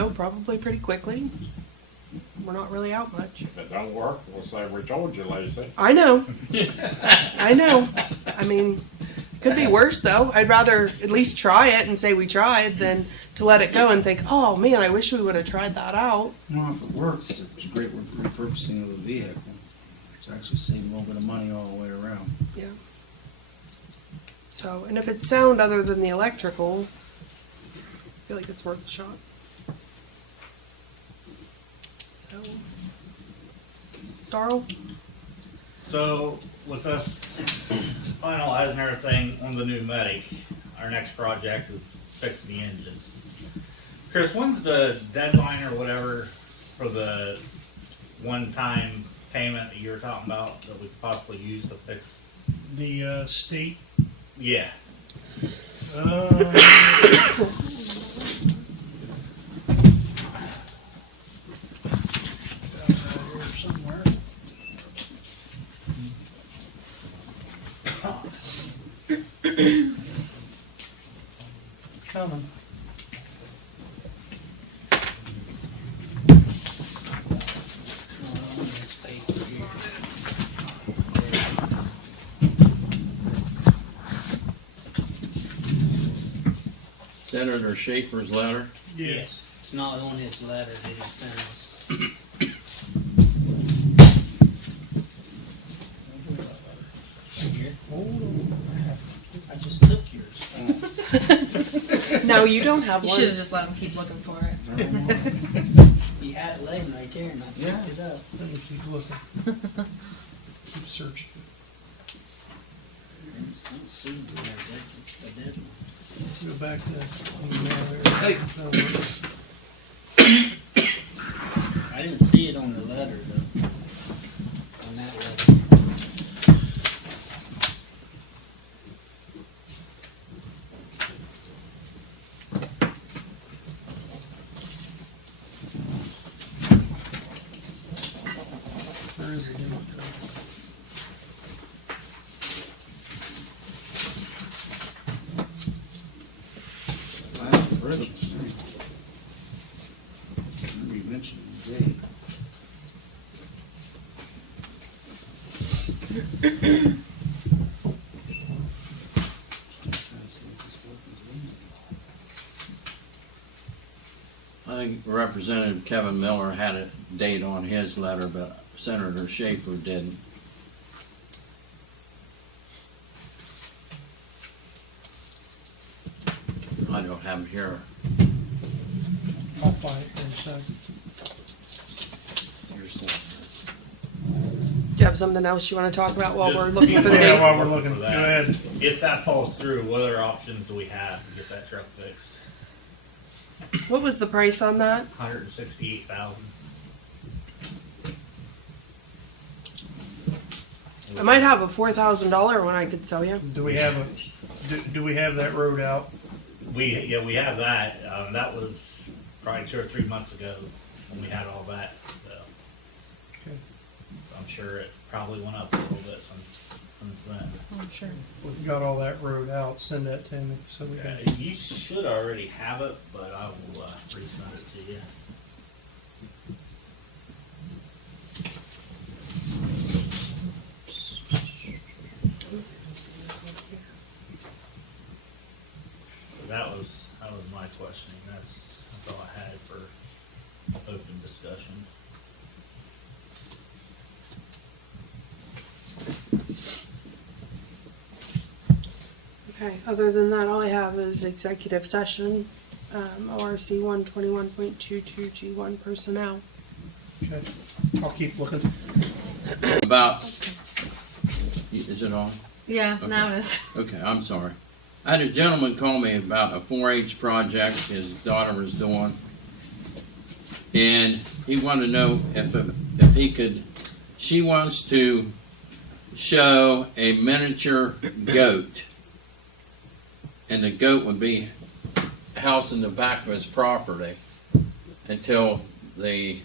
know, probably pretty quickly. We're not really out much. If it don't work, we'll say we told you, Lacey. I know. I know. I mean, could be worse though. I'd rather at least try it and say we tried than to let it go and think, oh man, I wish we would have tried that out. Well, if it works, it's great repurposing of the vehicle. It's actually saving a little bit of money all the way around. Yeah. So, and if it's sound other than the electrical, I feel like it's worth a shot. So, Darrell? So with us finalizing everything on the new Medic, our next project is fix the engine. Chris, when's the deadline or whatever for the one-time payment that you were talking about that we could possibly use to fix? The state. Yeah. Somewhere. It's coming. Senator Schaefer's letter. Yes. It's not on his letter that he sent us. Here. I just took yours. No, you don't have You should have one. just let him keep looking for it. You had it laying right there and I picked it up. Let me keep looking. Keep searching. I don't see where the deadline. Go back to that email there. I didn't see it on the letter though. On that letter. Where is it? Wow, Bridges. Remember you mentioned Zay. I think Representative Kevin Miller had a date on his letter, but Senator Schaefer didn't. I don't have him here. I'll find it in a second. Here's the- Do you have something else you want to talk about while Just we're looking for the Yeah, date? while we're looking. For Go that. ahead. If that falls through, what other options do we have to get that truck fixed? What was the price on that? $168,000. I might have a $4,000 one I could sell you. Do we have do we have that road out? We have that. That was probably 2 or 3 months ago when we had all that. So Okay. I'm sure it probably went up a little bit since then. I'm sure. We've got all that road out. Send that to me so we can. You should already have it, but I will resend it to you. That was my questioning. That's all I had for open discussion. Okay, other than that, all I have is executive session, ORC 121.22 G1 personnel. Okay. I'll keep looking. About, is it on? Yeah, Okay. now it is. Okay, I'm sorry. I had a gentleman call me about a 4-H project his daughter was doing, and he wanted to know if he could. She wants to show a miniature goat, and the goat would be housed in the back of his property until the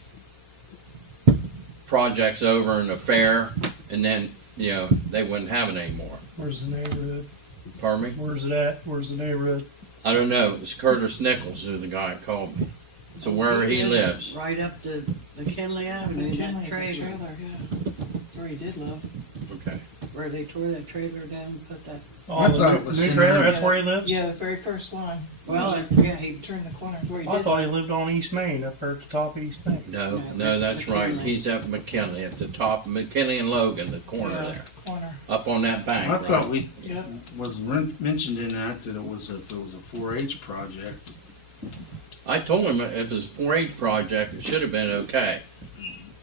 project's over in the fair, and then they wouldn't have it anymore. Where's the neighborhood? Pardon me? Where's it at? Where's the neighborhood? I don't know. It was Curtis Nichols who the guy called me. So where he lives. Right up to McKinley Avenue, that trailer, Where he did live. Okay. where they tore that trailer down and put that, Oh, I the thought new- it was new in trailer, there. that's where he lives? Yeah, the very first one. well, yeah, he, He turned the corner where he I did. thought he lived on East Main, up there at the top of East Main. No, No, no, that's that's right. McKinley. He's at McKinley, at the top, McKinley and Logan, the corner Yeah, there, Corner. up on that bank. I thought we, Yep. was mentioned in that it was if it was a 4-H project. I told him if it was a 4-H project, it should have been okay.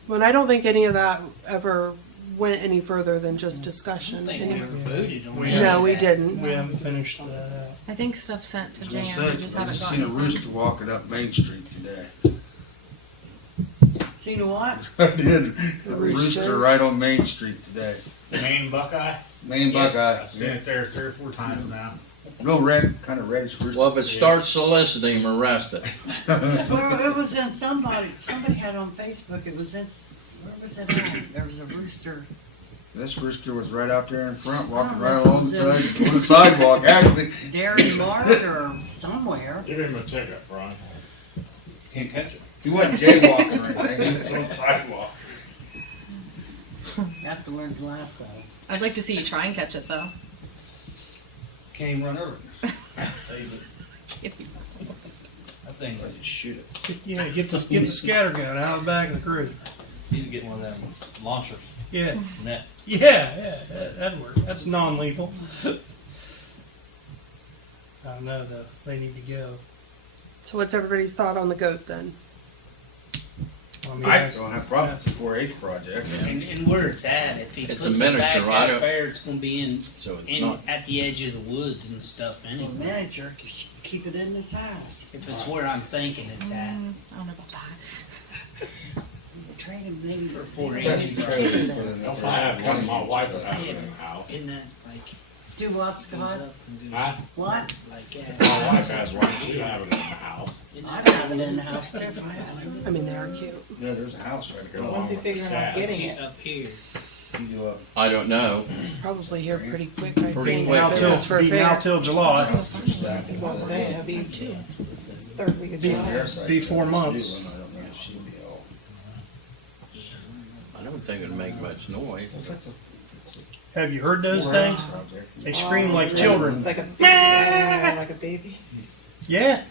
Well, I don't think any of that ever went any further than just discussion. I think we Any- ever voted on We any No, of we that. didn't. We haven't finished that out. I think stuff sent to I was gonna Jan, say, we just I haven't just seen a gotten. rooster walking up Main Street today. seen a what? I did. A rooster? rooster right on Main Street today. Maine Buckeye. Main Buckeye. I've seen it there 3 or 4 times now. Real red, kind of reddish rooster. Well, if it starts soliciting him, arrest it. Well, it was in somebody had on Facebook, it was in, where was it at? There was a rooster. This rooster was right out there in front, walking right along the side, on the sidewalk, actually. Dairy Mart or somewhere. Give him a ticket, Brian. Can't catch it. He wasn't jaywalking or anything. It's on the sidewalk. Have to learn to lasso. I'd like to see you try and catch it though. Can't even run over it. Save it. If you- That thing was just shoot it. Yeah, get the scatter gun out of the back of the crew. Need to get one of them launchers. Yeah, Net. yeah, that'd work. That's non-lethal. I don't know though, they need to go. So what's everybody's thought on the goat then? I mean, I that's- don't have problems. It's a 4-H project. And where it's at, if he It's puts a miniature, it back right? out there, it's gonna be in, So it's not, at the edge of the woods and stuff A anyway. manager, keep it in his house. If it's where I'm thinking it's at. I don't know about that. Trade him maybe For for It's actually trailers for the- If I had one, my wife would have it in the house. Isn't that like, Do what, goes Scott? up and goes Huh? What? like If that? my wife has one, she'd have it in the house. Isn't I'd that have it in the house too if I had it. I mean, they are cute. Yeah, there's a house right there. Once he figure out getting it. up here? You go up. I don't know. Probably here pretty quick, I Pretty think. quick. Now if it till, was for a be now fair. till July, That's what I'm saying, it'll be third week of July. be 4 months. I don't know if she'd be all. I don't think it'd make much noise. If it's a Have you heard those 4-H things? project. They scream like Oh, children. Like a baby, like a baby. Yeah,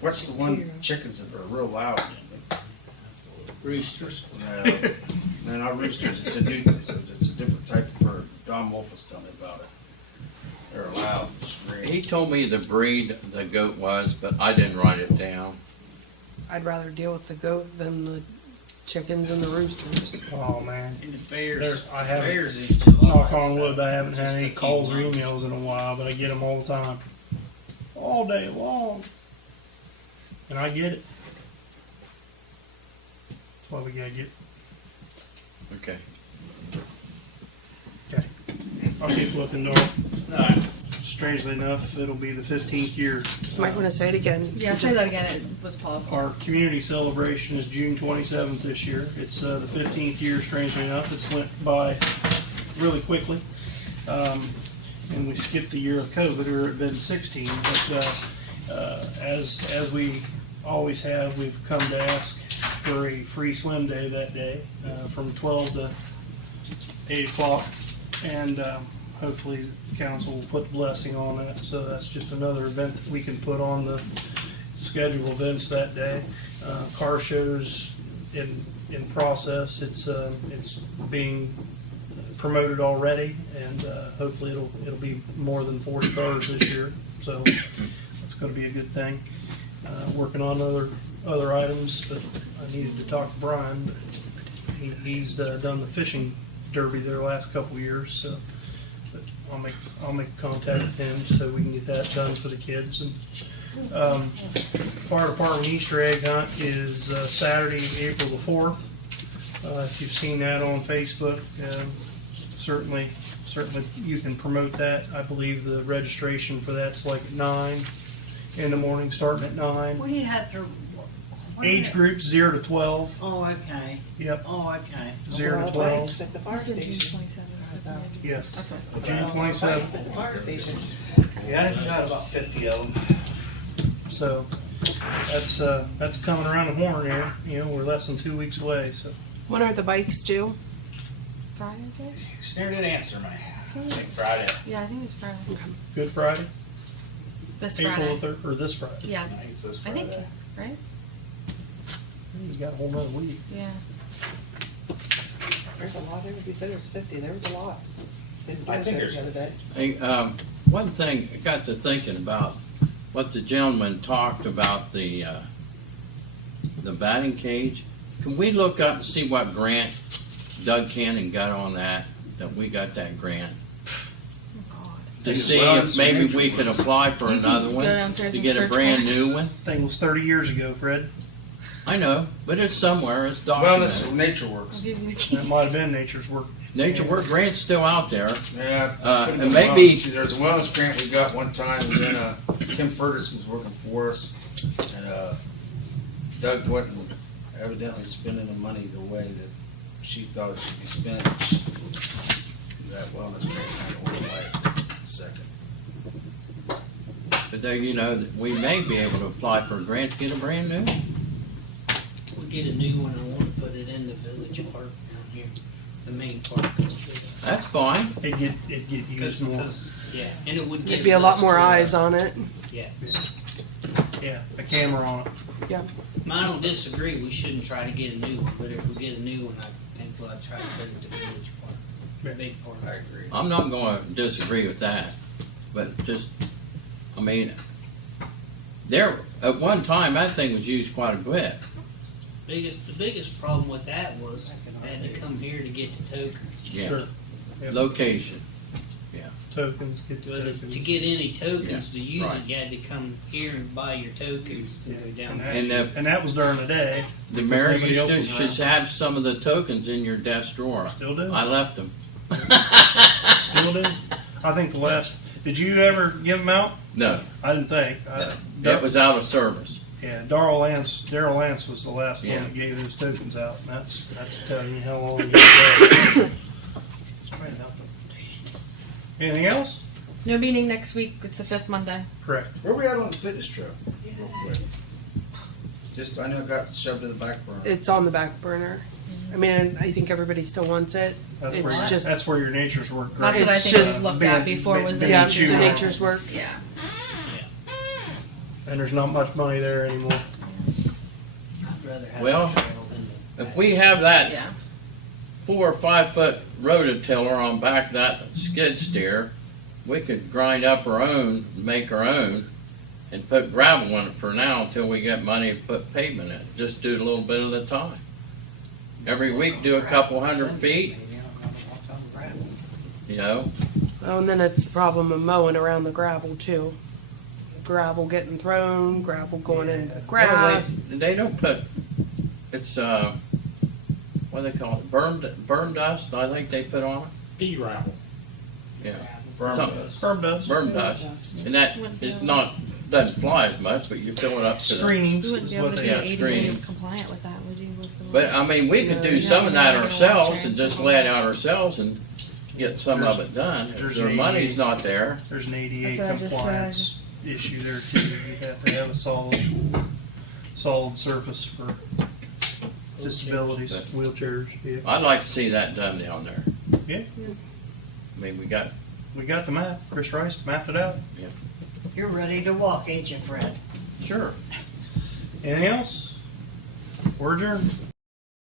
What's the one chickens that are real loud? Roosters. No, not roosters. It's a different type of bird. Don Wolf was telling me about it. They're loud, scream. He told me the breed the goat was, but I didn't write it down. I'd rather deal with the goat than the chickens and the roosters. oh man. And the bears. There, I haven't, Bears is July. knock on wood, I haven't had Just any a few calls or months. emails in a while, but I get them all the time. All day long. And I get it. That's why we gotta get, Okay. I'll keep looking, Nora. No, Strangely enough, it'll be the 15th year. Might want to say it again. Yeah, say that again, it was paused. Our community celebration is June 27th this year. It's the 15th year, strangely enough. It's went by really quickly. And we skipped the year of COVID, or it'd been 16. But as we always have, we've come to ask for a free swim day that day from 12 to 8 o'clock. And hopefully the council will put the blessing on that. So that's just another event that we can put on the scheduled events that day. Car shows in process. It's being promoted already, and hopefully it'll be more than 40 cars this year. So it's going to be a good thing. Working on other items, but I needed to talk to Brian. But he's done the fishing derby there the last couple of years, so but I'll make contact with him so we can get that done for the kids. And fire department Easter egg hunt is Saturday, April the 4th. If you've seen that on Facebook, certainly you can promote that. I believe the registration for that's like at 9 in the morning, starting at 9. What do you have to? what do you- Age groups 0 to 12. Oh, okay. Yep, Oh, okay. 0 Well, to 12. bikes at the fire station. Yes, Okay. June Bikes 27th. at the fire station. yeah, I got about 50 of them. So That's coming around the horn here. You know, we're less than 2 weeks away, so. When are the bikes due? Friday, I guess? Snare did answer me. I think Friday. Yeah, I think it's Friday. Good Friday? This April Friday. the 3rd, or this Friday? Yeah, I think it's this I Friday. think, right? You got a whole nother week. Yeah. There's a lot, we said there was 50, there was a lot. I think The other day. Hey, one thing, I got to thinking about what the gentleman talked about the batting cage. Can we look up and see what grant Doug Cannon got on that we got that grant? Oh, God. To As see well if as maybe nature we could works. apply for You can another go one, downstairs to and get a search brand for it. new one. Thing was 30 years ago, Fred. I know, but it's somewhere, it's Wellness documented. of Nature Works. I'll give you the That keys. might have been Nature's Work. Nature Work grant's still out there. Yeah. And could've been maybe- wellness. There's a wellness grant we got one time, and then Kim Ferguson was working for us, and Doug wasn't evidently spending the money the way that she thought it should be spent. That wellness grant kind of went away in a second. But there, you know, we may be able to apply for a grant to get a brand new. We get a new one, I wanna put it in the village park down here, the main park. That's fine. It'd get used more. Yeah, and it would get. There'd be a lot less more to, eyes on it. Yeah, Yeah, a camera on it. I don't disagree, we shouldn't try to get a new one, but if we get a new one, I think we'll try to put it to village park, Yeah. big park. I agree. I'm not gonna disagree with that, but just, I mean, there, at one time, that thing was used quite a bit. The biggest problem with that was they had to come here to get the tokens. Yeah. Sure. Yep. Location. Tokens, get the Well, tokens. to get any tokens Yeah, to use right. it, you had to come here and buy your tokens to go down And there. that, And and that was during the day. The because mayor nobody else used to, was should around. have some of the tokens in your desk drawer. Still do. I left them. Still do. I think the last, did you ever give them out? No, I didn't think. no, it was out of service. Yeah, Daryl Lance was the last Yeah. one that gave those tokens out, and that's telling you how long you Anything else? No meeting next week. It's the 5th Monday. Correct. Where we at on the fitness trail? Real quick. Just, I know it got shoved to the back burner. It's on the back burner. I mean, I think everybody still wants it. That's It's where, just- that's where your Nature's Work. That's grant what I It's think just was looked at before was the Yeah, nature's the work. nature's work. Yeah. And there's not much money there anymore. I'd rather have Well, the trail than the If back. we have that Yeah. 4 or 5 foot rototiller on back of that skid steer, we could grind up our own, make our own, and put gravel in it for now until we get money to put pavement in. Just do it a little bit at a time. Every week, do a couple hundred feet, you know. Oh, and then it's the problem of mowing around the gravel too. Gravel getting thrown, gravel going into Well, grass. they don't put, it's, what do they call it, burn dust, I think they put on it. E-ravel. Yeah, Burn something. dust. Firm dust. Burn dust, and that is not, doesn't fly as much, but you fill it up to the. Screenings We wouldn't is be able what to they be Yeah, ADA screening. compliant with that, would you? With the But I mean, we could do Yeah, some of yeah, that you gotta ourselves watch and it. just lay it out ourselves and get some of it done. If There's their an money's ADA. not there, There's an ADA That's what I just compliance issue there too. You have to have a solid surface for disabilities, wheelchairs. Yeah. I'd like to see that done down there. Yeah. I mean, we got, We got the map. Chris Rice mapped it out. You're ready to walk, ain't you, Fred? sure. Anything else? We're adjourned.